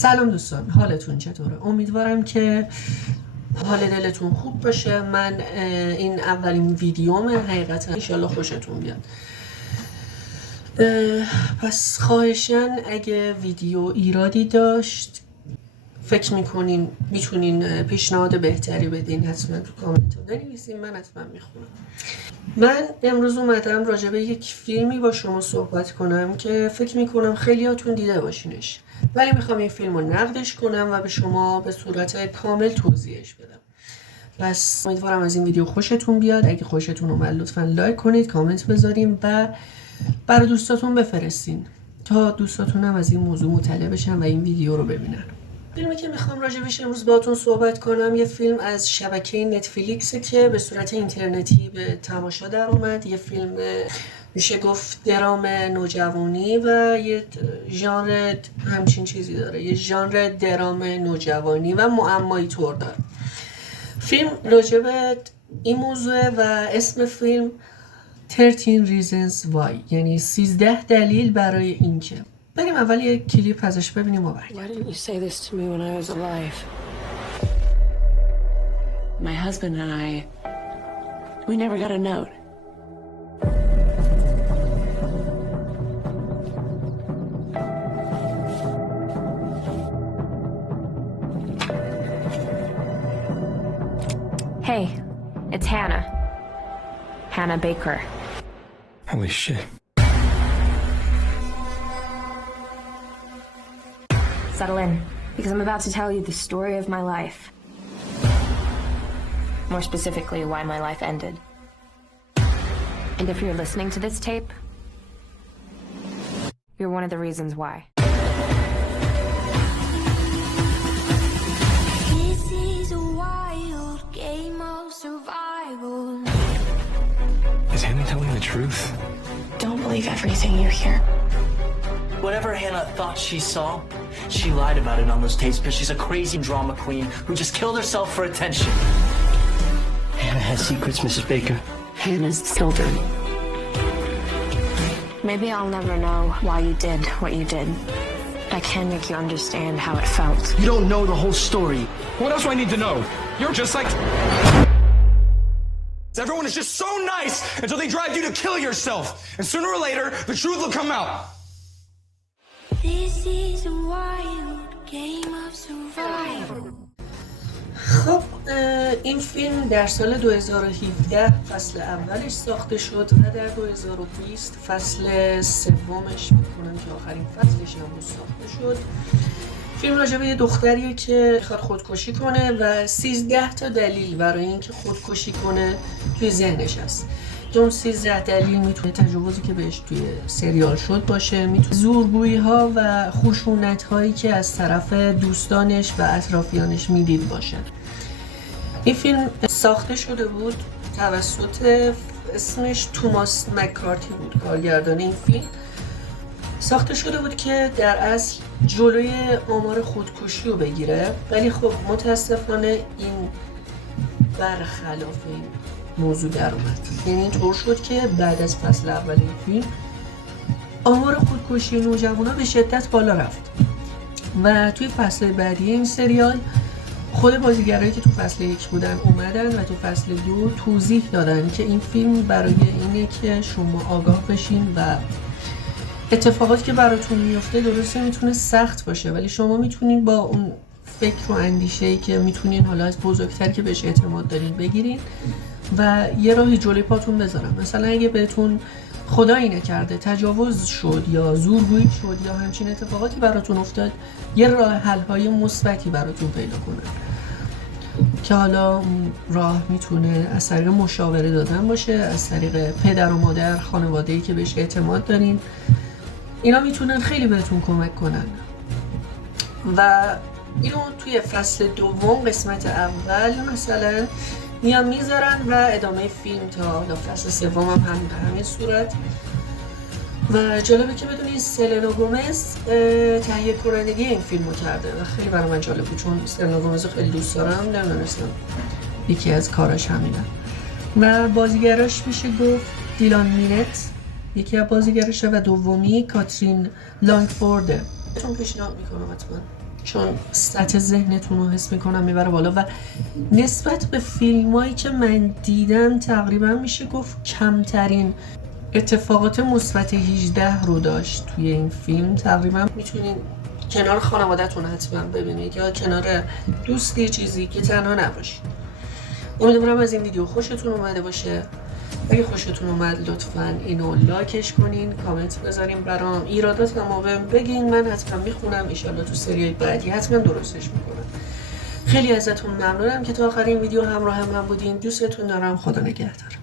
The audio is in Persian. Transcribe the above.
سلام دوستان، حالتون چطوره؟ امیدوارم که حال دلتون خوب باشه. من این اولین ویدیومه، حقیقتا انشالله خوشتون بیاد. پس خواهشاً اگه ویدیو ایرادی داشت فکر میکنین میتونین پیشنهاد بهتری بدین، حتما تو کامنت رو بنویسین، من حتما میخونم. من امروز اومدم راجع به یک فیلمی با شما صحبت کنم که فکر میکنم خیلیاتون دیده باشینش، ولی میخوام این فیلم رو نقدش کنم و به شما به صورت کامل توضیحش بدم. پس امیدوارم از این ویدیو خوشتون بیاد. اگه خوشتون اومد لطفا لایک کنید، کامنت بذارین و برای دوستاتون بفرستین تا دوستاتون هم از این موضوع مطلع بشن و این ویدیو رو ببینن. فیلمی که میخوام راجبش امروز باهاتون صحبت کنم یه فیلم از شبکه نتفلیکسه که به صورت اینترنتی به تماشا در اومد. یه فیلم میشه گفت درام نوجوانی و یه ژانر همچین چیزی داره، یه ژانر درام نوجوانی و معمایی طور داره. فیلم راجب این موضوع و اسم فیلم 13 Reasons Why، یعنی 13 دلیل برای اینکه. بریم اول یه کلیپ ازش ببینیم و برگردیم. Why didn't you say this to me when I was alive? My husband and I, we never got a note. Hey, it's Hannah. Hannah Baker. Holy shit. Settle in, because I'm about to tell you the story of my life. More specifically, why my life ended. And if you're listening to this tape, you're one of the reasons why. This is a wild game of survival. Is Hannah telling the truth? Don't believe everything you hear. Whatever Hannah thought she saw, she lied about it on those tapes because she's a crazy drama queen who just killed herself for attention. Hannah has secrets, Mrs. Baker. Hannah's children. Maybe I'll never know why you did what you did. I can make you understand how it felt. You don't know the whole story. What else do I need to know? You're just like... Everyone is just so nice until they drive you to kill yourself. And sooner or later, the truth will come out. This is a wild game of survival. خب این فیلم در سال 2017 فصل اولش ساخته شد و در 2020 فصل سومش میکنم که آخرین فصلش هم ساخته شد. فیلم راجع به یه دختریه که میخواد خودکشی کنه و 13 تا دلیل برای اینکه خودکشی کنه توی ذهنش هست. اون 13 دلیل میتونه تجاوزی که بهش توی سریال شد باشه، میتونه زورگویی ها و خشونت هایی که از طرف دوستانش و اطرافیانش میدید باشه. این فیلم ساخته شده بود توسط اسمش توماس مککارتی بود، کارگردان این فیلم. ساخته شده بود که در اصل جلوی آمار خودکشی رو بگیره، ولی خب متاسفانه این برخلاف این موضوع در اومد. یعنی اینطور شد که بعد از فصل اول این فیلم آمار خودکشی نوجوانا به شدت بالا رفت و توی فصل بعدی این سریال خود بازیگرایی که تو فصل 1 بودن اومدن و تو فصل 2 توضیح دادن که این فیلم برای اینه که شما آگاه بشین و اتفاقاتی که براتون میفته درسته میتونه سخت باشه، ولی شما میتونین با اون فکر و اندیشه‌ای که میتونین حالا از بزرگتر که بهش اعتماد دارین بگیرین و یه راهی جلوی پاتون بذارن. مثلا اگه بهتون خدایی نکرده تجاوز شد یا زورگویی شد یا همچین اتفاقاتی براتون افتاد، یه راه حل‌های مثبتی براتون پیدا کنن که حالا راه میتونه از طریق مشاوره دادن باشه، از طریق پدر و مادر، خانواده‌ای که بهش اعتماد دارین. اینا میتونن خیلی بهتون کمک کنن و اینو توی فصل دوم قسمت اول مثلا میان میذارن و ادامه فیلم تا حالا فصل سوم هم به همین صورت. و جالبه که بدونید سلنا گومز تهیه کنندگی این فیلمو کرده و خیلی برای من جالب بود، چون سلنا گومز خیلی دوست دارم، نمیدونستم یکی از کاراش همینه. و بازیگراش میشه گفت دیلان مینت یکی از بازیگرشه و دومی کاترین لانگفورده. بهتون پیشنهاد میکنم حتما چون سطح ذهنتون رو حس میکنم میبره بالا و نسبت به فیلمایی که من دیدم تقریبا میشه گفت کمترین اتفاقات مثبت 18 رو داشت توی این فیلم. تقریبا میتونین کنار خانواده‌تون حتما ببینید یا کنار دوستی چیزی که تنها نباشید. امیدوارم از این ویدیو خوشتون اومده باشه. اگه خوشتون اومد لطفاً اینو لایکش کنین، کامنت بذارین برام، ایراداتمو بهم بگین، من حتما میخونم، ان شاءالله تو سریای بعدی حتما درستش میکنم. خیلی ازتون ممنونم که تا آخرین ویدیو همراه من بودین. دوستتون دارم. خدا نگهدار.